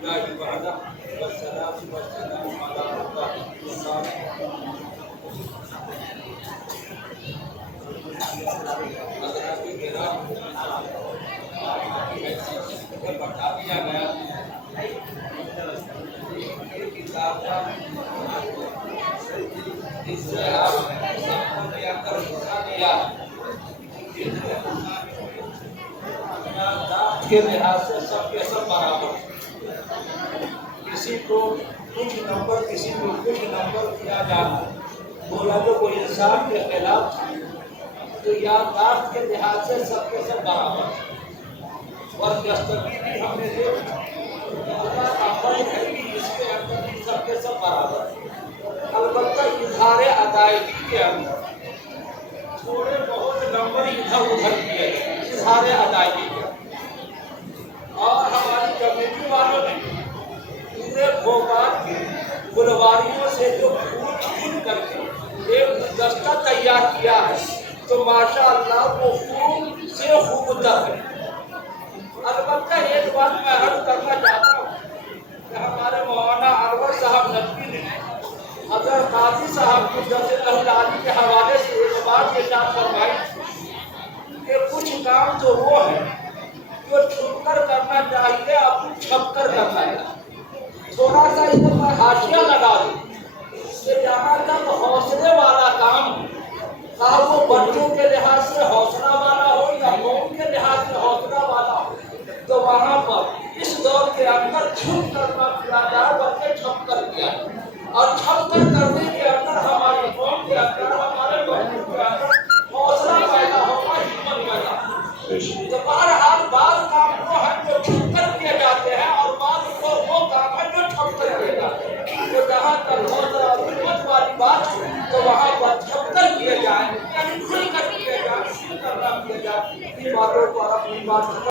لله وحده والصلاة والسلام على رسول الله بتا دیا گیا کتاب کا اس سے آپ کے اندر حصہ دیا کے لحاظ سے سب کے سب برابر، کسی کو کچھ نمبر کسی کو کچھ نمبر دیا جانا بولا تو کوئی انسان کے خلاف، تو یادداشت کے لحاظ سے سب کے سب برابر اور دستگیر بھی ہم نے دیکھا ہے کہ اس کے اندر بھی سب کے سب برابر، البتہ اظہار ادائیگی کے اندر تھوڑے بہت نمبر ادھر ادھر کیے اظہار ادائیگی کے، اور ہماری کمیٹی والوں نے پورے بھوپال کے پھلواریوں سے جو پھول چن کر کے ایک گلدستہ تیار کیا ہے تو ماشاء اللہ وہ پھول سے خوبصورت ہے۔ البتہ ایک بات میں عرض کرنا چاہتا ہوں کہ ہمارے مولانا انور صاحب ندوی نے حضرت قاضی صاحب کی جزل اللہ علی کے حوالے سے ایک بات ارشاد فرمائی کہ کچھ کام تو وہ ہے جو چھپ کر کرنا چاہیے، اب چھپ کر کرنا چاہیے۔ تھوڑا سا اس پر حاشیہ لگا دوں کہ جہاں تک حوصلے والا کام چاہے وہ بچوں کے لحاظ سے حوصلہ والا ہو یا قوم کے لحاظ سے حوصلہ والا ہو، تو وہاں پر اس دور کے اندر چھپ کر نہ کیا جائے بلکہ چھپ کر کیا جائے، اور چھپ کر کرنے کے اندر ہماری قوم کے اندر ہمارے بچوں کے اندر حوصلہ پیدا ہوگا، ہمت پیدا ہوگا۔ تو بہرحال بعض کام وہ ہیں جو چھپ کر کیے جاتے ہیں اور بعض وہ کام ہے جو چھپ کر کیے جاتے ہیں، تو جہاں تک حوصلہ اور ہمت والی بات ہو تو وہاں پر چھپ کر کیے جائیں، یعنی کھل کر کیے جائیں، کیے جائیں، ان باتوں کو اپنی بات